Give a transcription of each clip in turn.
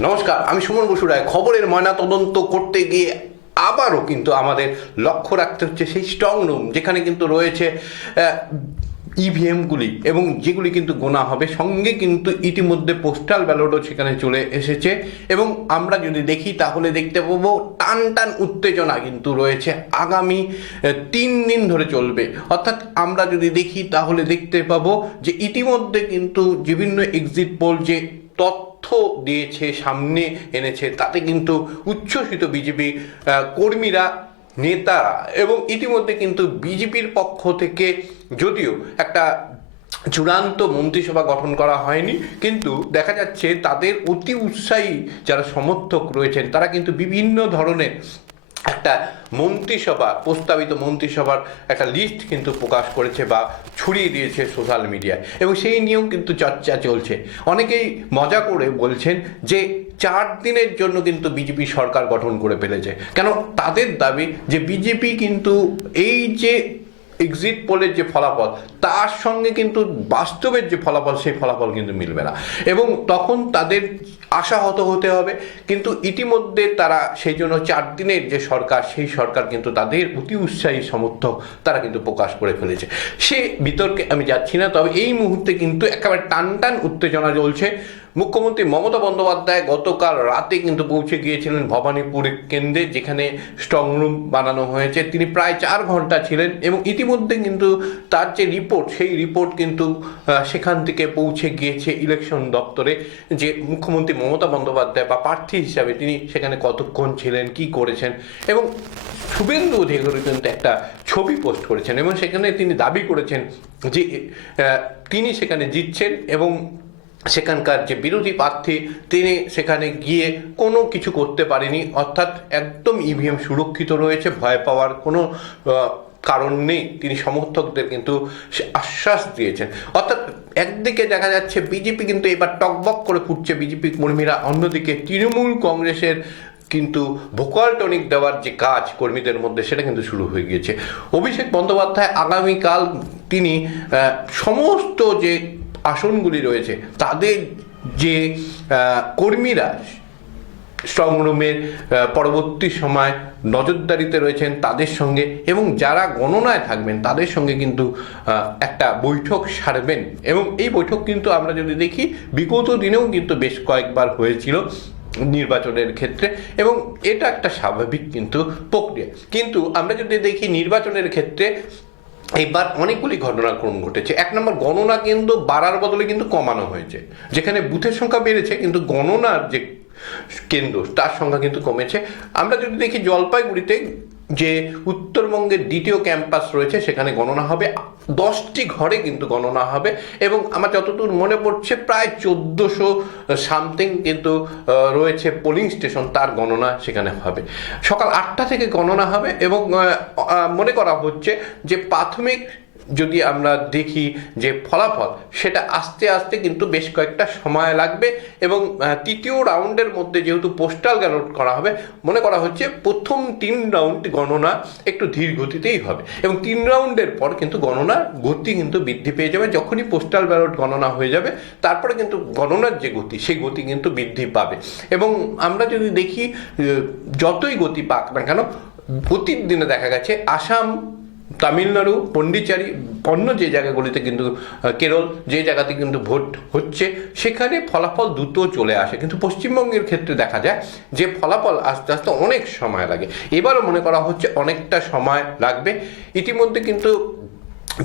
নমস্কার, আমি সুমন বসু রায়। খবরের ময়নাতদন্ত করতে গিয়ে আবারও কিন্তু আমাদের লক্ষ্য রাখতে হচ্ছে সেই স্ট্রং রুম, যেখানে কিন্তু রয়েছে ইভিএমগুলি এবং যেগুলি কিন্তু গোনা হবে। সঙ্গে কিন্তু ইতিমধ্যে পোস্টাল ব্যালটও সেখানে চলে এসেছে এবং আমরা যদি দেখি তাহলে দেখতে পাবো টান টান উত্তেজনা কিন্তু রয়েছে। আগামী 3 দিন ধরে চলবে। অর্থাৎ আমরা যদি দেখি তাহলে দেখতে পাবো যে ইতিমধ্যে কিন্তু বিভিন্ন এক্সিট পোল যে তথ্য দিয়েছে, সামনে এনেছে, তাতে কিন্তু উচ্ছ্বসিত বিজেপি কর্মীরা, নেতারা। এবং ইতিমধ্যে কিন্তু বিজেপির পক্ষ থেকে যদিও একটা চূড়ান্ত মন্ত্রিসভা গঠন করা হয়নি, কিন্তু দেখা যাচ্ছে তাদের অতি উৎসাহী যারা সমর্থক রয়েছেন তারা কিন্তু বিভিন্ন ধরনের একটা মন্ত্রিসভা, প্রস্তাবিত মন্ত্রিসভার একটা লিস্ট কিন্তু প্রকাশ করেছে বা ছড়িয়ে দিয়েছে সোশ্যাল মিডিয়ায়, এবং সেই নিয়েও কিন্তু চর্চা চলছে। অনেকেই মজা করে বলছেন যে 4 দিনের জন্য কিন্তু বিজেপি সরকার গঠন করে ফেলেছে। কেন? তাদের দাবি যে বিজেপি কিন্তু এই যে এক্সিট পোলের যে ফলাফল, তার সঙ্গে কিন্তু বাস্তবের যে ফলাফল, সেই ফলাফল কিন্তু মিলবে না এবং তখন তাদের আশাহত হতে হবে। কিন্তু ইতিমধ্যে তারা সেই জন্য 4 দিনের যে সরকার, সেই সরকার কিন্তু তাদের অতি উৎসাহী সমর্থক তারা কিন্তু প্রকাশ করে ফেলেছে। সে বিতর্কে আমি যাচ্ছি না, তবে এই মুহূর্তে কিন্তু একেবারে টান টান উত্তেজনা চলছে। মুখ্যমন্ত্রী মমতা বন্দ্যোপাধ্যায় গতকাল রাতে কিন্তু পৌঁছে গিয়েছিলেন ভবানীপুর কেন্দ্রে, যেখানে স্ট্রং রুম বানানো হয়েছে। তিনি প্রায় 4 ঘন্টা ছিলেন এবং ইতিমধ্যে কিন্তু তার যে রিপোর্ট, সেই রিপোর্ট কিন্তু সেখান থেকে পৌঁছে গিয়েছে ইলেকশন দপ্তরে, যে মুখ্যমন্ত্রী মমতা বন্দ্যোপাধ্যায় বা প্রার্থী হিসাবে তিনি সেখানে কতক্ষণ ছিলেন, কি করেছেন। এবং শুভেন্দু অধিকারী কিন্তু একটা ছবি পোস্ট করেছেন এবং সেখানে তিনি দাবি করেছেন যে তিনি সেখানে জিতছেন এবং সেখানকার যে বিরোধী প্রার্থী তিনি সেখানে গিয়ে কোনো কিছু করতে পারেনি। অর্থাৎ একদম ইভিএম সুরক্ষিত রয়েছে, ভয় পাওয়ার কোনো কারণ নেই। তিনি সমর্থকদের কিন্তু আশ্বাস দিয়েছেন। অর্থাৎ একদিকে দেখা যাচ্ছে বিজেপি কিন্তু এবার টকবক করে ফুটছে বিজেপি কর্মীরা, অন্যদিকে তৃণমূল কংগ্রেসের কিন্তু ভোকাল টনিক দেওয়ার যে কাজ কর্মীদের মধ্যে, সেটা কিন্তু শুরু হয়ে গিয়েছে। অভিষেক বন্দ্যোপাধ্যায় আগামীকাল তিনি সমস্ত যে আসনগুলি রয়েছে তাদের যে কর্মীরা স্ট্রং রুমের পরবর্তী সময় নজরদারিতে রয়েছেন তাদের সঙ্গে এবং যারা গণনায় থাকবেন তাদের সঙ্গে কিন্তু একটা বৈঠক সারবেন। এবং এই বৈঠক কিন্তু আমরা যদি দেখি বিগত দিনেও কিন্তু বেশ কয়েকবার হয়েছিল নির্বাচনের ক্ষেত্রে, এবং এটা একটা স্বাভাবিক কিন্তু প্রক্রিয়া। কিন্তু আমরা যদি দেখি নির্বাচনের ক্ষেত্রে এবার অনেকগুলি ঘটনাক্রম ঘটেছে। 1 নম্বর, গণনা কেন্দ্র বাড়ার বদলে কিন্তু কমানো হয়েছে। যেখানে বুথের সংখ্যা বেড়েছে কিন্তু গণনার যে কেন্দ্র, তার সংখ্যা কিন্তু কমেছে। আমরা যদি দেখি জলপাইগুড়িতে যে উত্তরবঙ্গের দ্বিতীয় ক্যাম্পাস রয়েছে, সেখানে গণনা হবে 10টি ঘরে কিন্তু গণনা হবে এবং আমার যতদূর মনে পড়ছে প্রায় 1400 সামথিং কিন্তু রয়েছে পোলিং স্টেশন, তার গণনা সেখানে হবে। সকাল 8টা থেকে গণনা হবে এবং মনে করা হচ্ছে যে প্রাথমিক যদি আমরা দেখি যে ফলাফল, সেটা আস্তে আস্তে কিন্তু বেশ কয়েকটা সময় লাগবে এবং তৃতীয় রাউন্ডের মধ্যে যেহেতু পোস্টাল ব্যালট করা হবে, মনে করা হচ্ছে প্রথম 3 রাউন্ড গণনা একটু ধীর গতিতেই হবে এবং 3 রাউন্ডের পর কিন্তু গণনার গতি কিন্তু বৃদ্ধি পেয়ে যাবে। যখনই পোস্টাল ব্যালট গণনা হয়ে যাবে, তারপরে কিন্তু গণনার যে গতি, সেই গতি কিন্তু বৃদ্ধি পাবে। এবং আমরা যদি দেখি যতই গতি পাক না কেন, অতীত দিনে দেখা গেছে আসাম, তামিলনাড়ু, পন্ডিচেরি, অন্য যে জায়গাগুলিতে কিন্তু কেরল, যে জায়গাতে কিন্তু ভোট হচ্ছে সেখানে ফলাফল দ্রুত চলে আসে, কিন্তু পশ্চিমবঙ্গের ক্ষেত্রে দেখা যায় যে ফলাফল আস্তে আস্তে অনেক সময় লাগে। এবারও মনে করা হচ্ছে অনেকটা সময় লাগবে। ইতিমধ্যে কিন্তু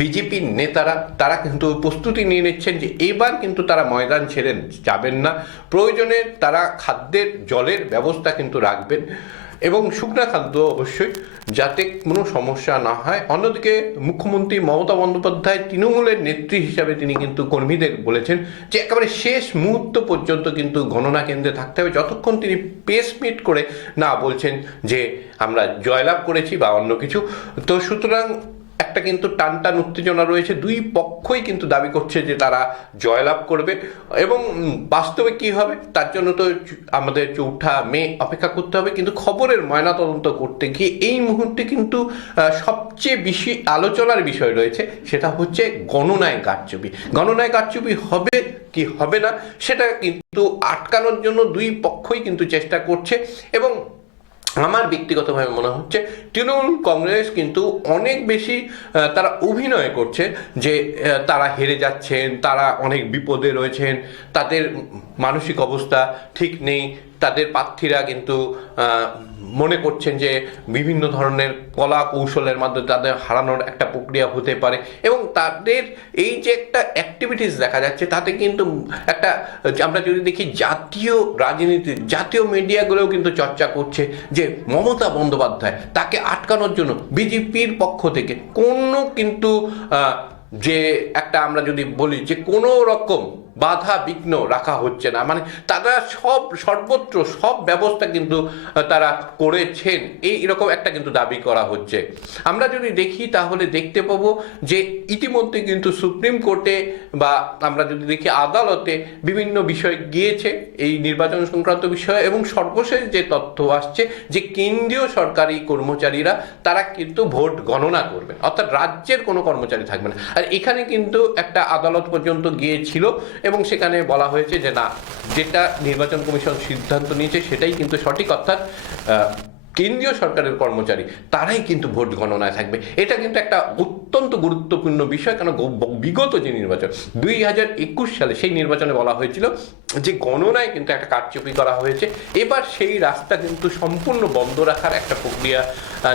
বিজেপির নেতারা তারা কিন্তু প্রস্তুতি নিয়ে নিচ্ছেন যে এবার কিন্তু তারা ময়দান ছেড়ে যাবেন না। প্রয়োজনে তারা খাদ্যের, জলের ব্যবস্থা কিন্তু রাখবেন এবং শুকনা খাদ্য অবশ্যই, যাতে কোনো সমস্যা না হয়। অন্যদিকে মুখ্যমন্ত্রী মমতা বন্দ্যোপাধ্যায় তৃণমূলের নেত্রী হিসাবে তিনি কিন্তু কর্মীদের বলেছেন যে একেবারে শেষ মুহূর্ত পর্যন্ত কিন্তু গণনা কেন্দ্রে থাকতে হবে, যতক্ষণ তিনি প্রেস মিট করে না বলছেন যে আমরা জয়লাভ করেছি বা অন্য কিছু। তো সুতরাং একটা কিন্তু টান উত্তেজনা রয়েছে, দুই পক্ষই কিন্তু দাবি করছে যে তারা জয়লাভ করবে, এবং বাস্তবে কি হবে তার জন্য তো আমাদের 4 মে অপেক্ষা করতে হবে। কিন্তু খবরের ময়নাতদন্ত করতে গিয়ে এই মুহূর্তে কিন্তু সবচেয়ে বেশি আলোচনার বিষয় রয়েছে, সেটা হচ্ছে গণনায় কারচুপি হবে কি হবে না সেটা কিন্তু আটকানোর জন্য দুই পক্ষই কিন্তু চেষ্টা করছে। এবং আমার ব্যক্তিগতভাবে মনে হচ্ছে তৃণমূল কংগ্রেস কিন্তু অনেক বেশি তারা অভিনয় করছে যে তারা হেরে যাচ্ছেন, তারা অনেক বিপদে রয়েছেন, তাদের মানসিক অবস্থা ঠিক নেই, তাদের প্রার্থীরা কিন্তু মনে করছেন যে বিভিন্ন ধরনের কলা কৌশলের মাধ্যমে তাদের হারানোর একটা প্রক্রিয়া হতে পারে, এবং তাদের এই যে একটা অ্যাক্টিভিটিস দেখা যাচ্ছে তাতে কিন্তু একটা, আমরা যদি দেখি জাতীয় রাজনীতি, জাতীয় মিডিয়াগুলোও কিন্তু চর্চা করছে যে মমতা বন্দ্যোপাধ্যায় তাকে আটকানোর জন্য বিজেপির পক্ষ থেকে কোনো কিন্তু যে একটা, আমরা যদি বলি যে কোনো রকম বাধা বিঘ্ন রাখা হচ্ছে না, মানে তারা সর্বত্র সব ব্যবস্থা কিন্তু তারা করেছেন, এইরকম একটা কিন্তু দাবি করা হচ্ছে। আমরা যদি দেখি তাহলে দেখতে পাবো যে ইতিমধ্যে কিন্তু সুপ্রিম কোর্টে বা আমরা যদি দেখি আদালতে বিভিন্ন বিষয় গিয়েছে এই নির্বাচন সংক্রান্ত বিষয়ে, এবং সর্বশেষ যে তথ্য আসছে যে কেন্দ্রীয় সরকারি কর্মচারীরা তারা কিন্তু ভোট গণনা করবে, অর্থাৎ রাজ্যের কোনো কর্মচারী থাকবে না। আর এখানে কিন্তু একটা আদালত পর্যন্ত গিয়েছিল এবং সেখানে বলা হয়েছে যে না, যেটা নির্বাচন কমিশন সিদ্ধান্ত নিয়েছে সেটাই কিন্তু সঠিক, অর্থাৎ কেন্দ্রীয় সরকারের কর্মচারী তারাই কিন্তু ভোট গণনায় থাকবে। এটা কিন্তু একটা অত্যন্ত গুরুত্বপূর্ণ বিষয়, কারণ বিগত যে নির্বাচন 2021 সালে সেই নির্বাচনে বলা হয়েছিল যে গণনায় কিন্তু একটা কারচুপি করা হয়েছে। এবার সেই রাস্তা কিন্তু সম্পূর্ণ বন্ধ রাখার একটা প্রক্রিয়া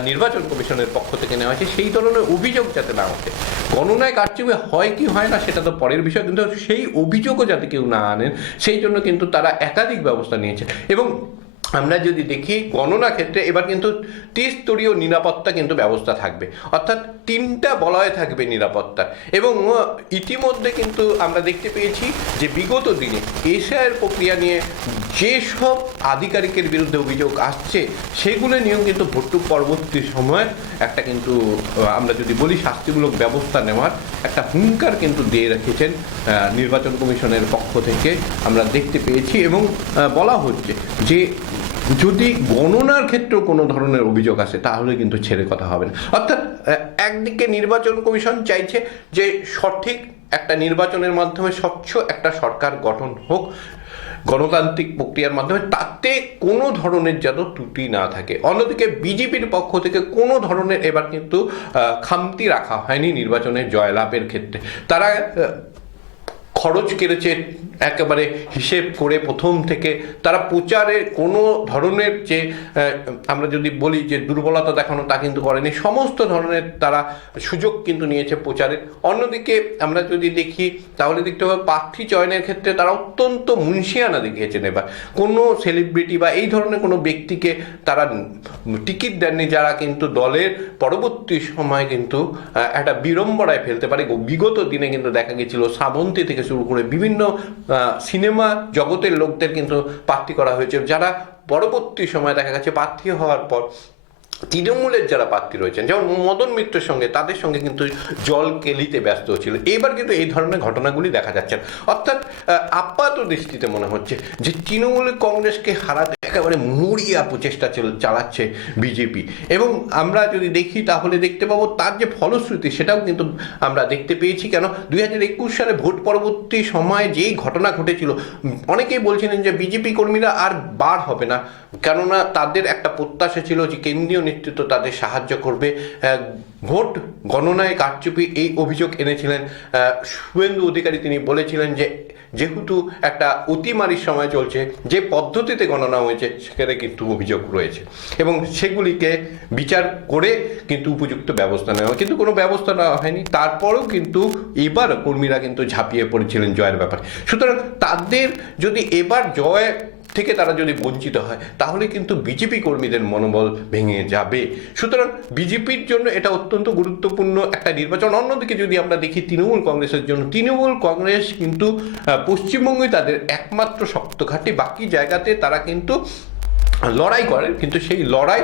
নির্বাচন কমিশনের পক্ষ থেকে নেওয়া হয়েছে, সেই ধরনের অভিযোগ যাতে না ওঠে। গণনায় কারচুপি হয় কি হয় না সেটা তো পরের বিষয়, কিন্তু সেই অভিযোগও যাতে কেউ না আনেন সেই জন্য কিন্তু তারা একাধিক ব্যবস্থা নিয়েছে। এবং আমরা যদি দেখি গণনা ক্ষেত্রে এবার কিন্তু ত্রিস্তরীয় নিরাপত্তা কিন্তু ব্যবস্থা থাকবে, অর্থাৎ 3টা বলয় থাকবে নিরাপত্তা। এবং ইতিমধ্যে কিন্তু আমরা দেখতে পেয়েছি যে বিগত দিনে এশিয়ার প্রক্রিয়া নিয়ে যেসব আধিকারিকের বিরুদ্ধে অভিযোগ আসছে সেগুলো নিয়েও কিন্তু ভোট পরবর্তী সময় একটা কিন্তু আমরা যদি বলি শাস্তিমূলক ব্যবস্থা নেওয়ার একটা হুঙ্কার কিন্তু দিয়ে রেখেছেন নির্বাচন কমিশনের পক্ষ থেকে আমরা দেখতে পেয়েছি। এবং বলা হচ্ছে যে যদি গণনার ক্ষেত্রেও কোনো ধরনের অভিযোগ আসে তাহলে কিন্তু ছেড়ে কথা হবে না। অর্থাৎ একদিকে নির্বাচন কমিশন চাইছে যে সঠিক একটা নির্বাচনের মাধ্যমে স্বচ্ছ একটা সরকার গঠন হোক গণতান্ত্রিক প্রক্রিয়ার মাধ্যমে, তাতে কোনো ধরনের যেন ত্রুটি না থাকে। অন্যদিকে বিজেপির পক্ষ থেকে কোনো ধরনের এবার কিন্তু খামতি রাখা হয়নি নির্বাচনের জয়লাভের ক্ষেত্রে। তারা খরচ কেড়েছে একেবারে হিসেব করে, প্রথম থেকে তারা প্রচারের কোনো ধরনের যে আমরা যদি বলি যে দুর্বলতা দেখানো তা কিন্তু করেনি, সমস্ত ধরনের তারা সুযোগ কিন্তু নিয়েছে প্রচারের। অন্যদিকে আমরা যদি দেখি তাহলে দেখতে হবে প্রার্থী চয়নের ক্ষেত্রে তারা অত্যন্ত মুনশিয়ানা দেখিয়েছেন। এবার কোনো সেলিব্রিটি বা এই ধরনের কোনো ব্যক্তিকে তারা টিকিট দেননি যারা কিন্তু দলের পরবর্তী সময় কিন্তু একটা বিড়ম্বনায় ফেলতে পারে। বিগত দিনে কিন্তু দেখা গেছিল শ্রাবন্তী থেকে শুরু করে বিভিন্ন সিনেমা জগতের লোকদের কিন্তু প্রার্থী করা হয়েছে, যারা পরবর্তী সময় দেখা গেছে প্রার্থী হওয়ার পর তৃণমূলের যারা প্রার্থী রয়েছেন যেমন মদন মিত্রের সঙ্গে তাদের সঙ্গে কিন্তু জল কেলিতে ব্যস্ত ছিল। এবার কিন্তু এই ধরনের ঘটনাগুলি দেখা যাচ্ছে। অর্থাৎ আপাত দৃষ্টিতে মনে হচ্ছে যে তৃণমূল কংগ্রেসকে হারাতে একেবারে মরিয়া প্রচেষ্টা চালাচ্ছে বিজেপি। এবং আমরা যদি দেখি তাহলে দেখতে পাবো তার যে ফলশ্রুতি সেটাও কিন্তু আমরা দেখতে পেয়েছি। কেন 2021 সালে ভোট পরবর্তী সময়ে যেই ঘটনা ঘটেছিল, অনেকেই বলছিলেন যে বিজেপি কর্মীরা আর বার হবে না, কেননা তাদের একটা প্রত্যাশা ছিল যে কেন্দ্রীয় নেতৃত্ব তাদের সাহায্য করবে। ভোট গণনায় কারচুপি এই অভিযোগ এনেছিলেন শুভেন্দু অধিকারী। তিনি বলেছিলেন যে যেহেতু একটা অতিমারির সময় চলছে, যে পদ্ধতিতে গণনা হয়েছে সেখানে কিন্তু অভিযোগ রয়েছে এবং সেগুলিকে বিচার করে কিন্তু উপযুক্ত ব্যবস্থা নেওয়া, কিন্তু কোনো ব্যবস্থা নেওয়া হয়নি। তারপরেও কিন্তু এবার কর্মীরা কিন্তু ঝাঁপিয়ে পড়েছিলেন জয়ের ব্যাপারে। সুতরাং তাদের যদি এবার জয় থেকে তারা যদি বঞ্চিত হয় তাহলে কিন্তু বিজেপি কর্মীদের মনোবল ভেঙে যাবে। সুতরাং বিজেপির জন্য এটা অত্যন্ত গুরুত্বপূর্ণ একটা নির্বাচন। অন্যদিকে যদি আমরা দেখি তৃণমূল কংগ্রেসের জন্য, তৃণমূল কংগ্রেস কিন্তু পশ্চিমবঙ্গে তাদের একমাত্র শক্ত ঘাঁটি, বাকি জায়গাতে তারা কিন্তু লড়াই করেন, কিন্তু সেই লড়াই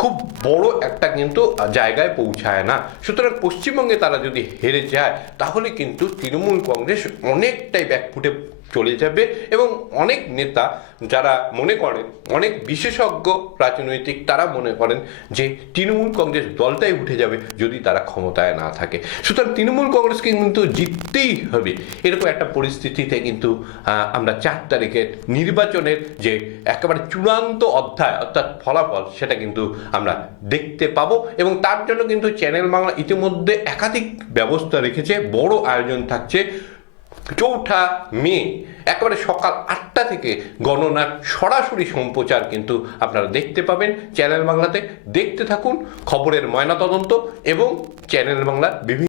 খুব বড় একটা কিন্তু জায়গায় পৌঁছায় না। সুতরাং পশ্চিমবঙ্গে তারা যদি হেরে যায় তাহলে কিন্তু তৃণমূল কংগ্রেস অনেকটাই ব্যাকফুটে চলে যাবে এবং অনেক নেতা যারা মনে করেন, অনেক বিশেষজ্ঞ রাজনৈতিক তারা মনে করেন যে তৃণমূল কংগ্রেস দলটাই উঠে যাবে যদি তারা ক্ষমতায় না থাকে। সুতরাং তৃণমূল কংগ্রেসকে কিন্তু জিততেই হবে, এরকম একটা পরিস্থিতিতে কিন্তু আমরা 4 তারিখের নির্বাচনের যে একেবারে চূড়ান্ত অধ্যায় অর্থাৎ ফলাফল সেটা কিন্তু আমরা দেখতে পাবো। এবং তার জন্য কিন্তু চ্যানেল বাংলা ইতিমধ্যে একাধিক ব্যবস্থা রেখেছে। বড় আয়োজন থাকছে 4 মে একেবারে সকাল 8টা থেকে গণনার সরাসরি সম্প্রচার কিন্তু আপনারা দেখতে পাবেন চ্যানেল বাংলাতে। দেখতে থাকুন খবরের ময়নাতদন্ত এবং চ্যানেল বাংলার বিভিন্ন